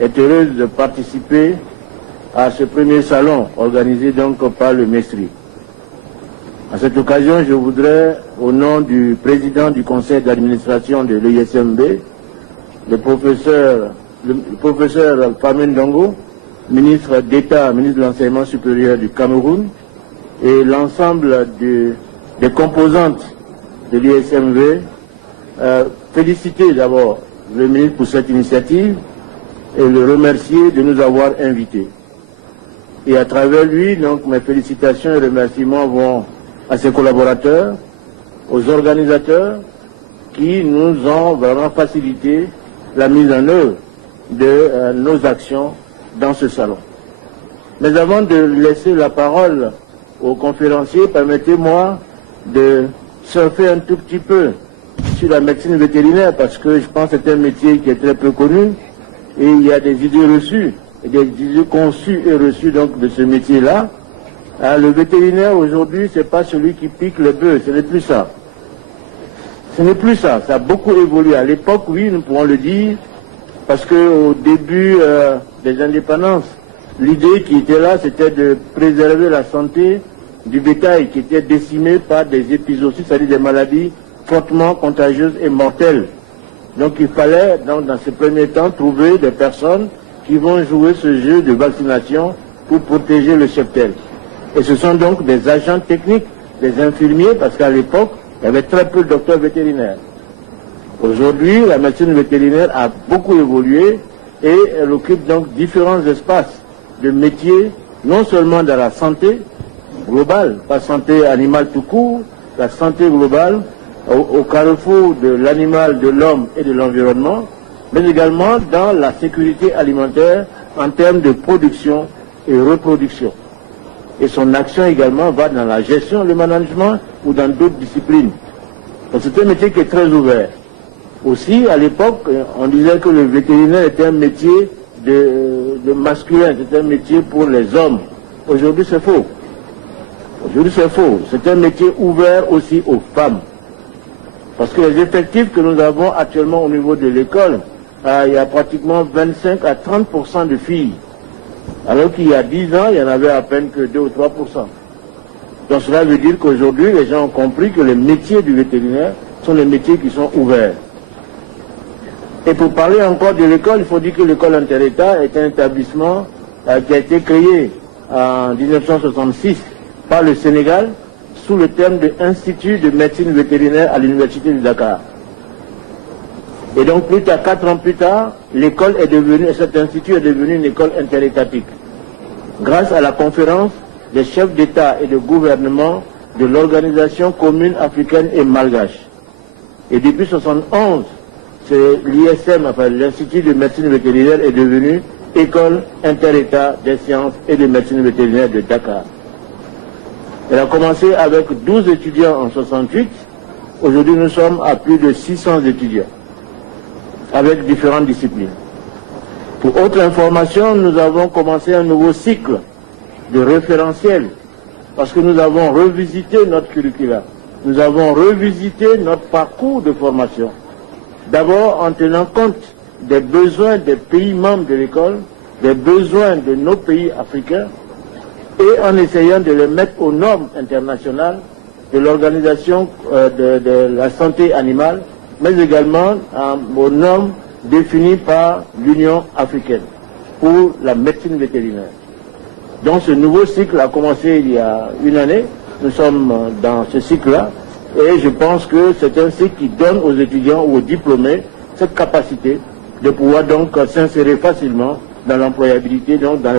est heureuse de participer à ce premier salon organisé donc par le MESRI. À cette occasion, je voudrais, au nom du président du conseil d'administration de l'ESMB, le professeur Kwame Ndongo, ministre d'État, ministre de l'Enseignement supérieur du Cameroun, et l'ensemble des composantes de l'ISMV, féliciter d'abord le ministre pour cette initiative et le remercier de nous avoir invités. Et à travers lui, donc, mes félicitations et remerciements vont à ses collaborateurs, aux organisateurs qui nous ont vraiment facilité la mise en œuvre de nos actions dans ce salon. Mais avant de laisser la parole aux conférenciers, permettez-moi de surfer un tout petit peu sur la médecine vétérinaire parce que je pense que c'est un métier qui est très peu connu et il y a des idées reçues, des idées conçues et reçues donc de ce métier-là. Le vétérinaire aujourd'hui, c'est pas celui qui pique le bœuf, ce n'est plus ça. Ce n'est plus ça, ça a beaucoup évolué. À l'époque, oui, nous pouvons le dire, parce qu'au début des indépendances, l'idée qui était là, c'était de préserver la santé du bétail qui était décimé par des épizooties, c'est-à-dire des maladies fortement contagieuses et mortelles. Donc il fallait, dans ces premiers temps, trouver des personnes qui vont jouer ce jeu de vaccination pour protéger le cheptel. Et ce sont donc des agents techniques, des infirmiers, parce qu'à l'époque, il y avait très peu de docteurs vétérinaires. Aujourd'hui, la médecine vétérinaire a beaucoup évolué et elle occupe donc différents espaces de métiers, non seulement dans la santé globale, pas santé animale tout court, la santé globale au carrefour de l'animal, de l'homme et de l'environnement, mais également dans la sécurité alimentaire en termes de production et reproduction. Et son action également va dans la gestion, le management ou dans d'autres disciplines. Donc c'est un métier qui est très ouvert. Aussi, à l'époque, on disait que le vétérinaire était un métier de masculin, c'était un métier pour les hommes. Aujourd'hui, c'est faux. Aujourd'hui, c'est faux. C'est un métier ouvert aussi aux femmes. Parce que les effectifs que nous avons actuellement au niveau de l'école, il y a pratiquement 25 à 30% de filles. Alors qu'il y a 10 ans, il y en avait à peine que 2 ou 3%. Donc cela veut dire qu'aujourd'hui, les gens ont compris que les métiers du vétérinaire sont les métiers qui sont ouverts. Et pour parler encore de l'école, il faut dire que l'école inter-État est un établissement qui a été créé en 1966 par le Sénégal sous le terme de Institut de médecine vétérinaire à l'Université de Dakar. Et donc, plus tard, 4 ans plus tard, l'école est devenue, cet institut est devenu une école interétatique. Grâce à la conférence des chefs d'État et de gouvernement de l'Organisation commune africaine et malgache. Et depuis 1971, l'ISM, enfin l'Institut de médecine vétérinaire, est devenu École inter-État des sciences et de médecine vétérinaire de Dakar. Elle a commencé avec 12 étudiants en 1968. Aujourd'hui, nous sommes à plus de 600 étudiants, avec différentes disciplines. Pour autre information, nous avons commencé un nouveau cycle de référentiel, parce que nous avons revisité notre curricula. Nous avons revisité notre parcours de formation. D'abord en tenant compte des besoins des pays membres de l'école, des besoins de nos pays africains, et en essayant de les mettre aux normes internationales de l'Organisation de la santé animale, mais également aux normes définies par l'Union africaine pour la médecine vétérinaire. Donc ce nouveau cycle a commencé il y a une année. Nous sommes dans ce cycle-là et je pense que c'est un cycle qui donne aux étudiants ou aux diplômés cette capacité de pouvoir donc s'insérer facilement dans l'employabilité, donc dans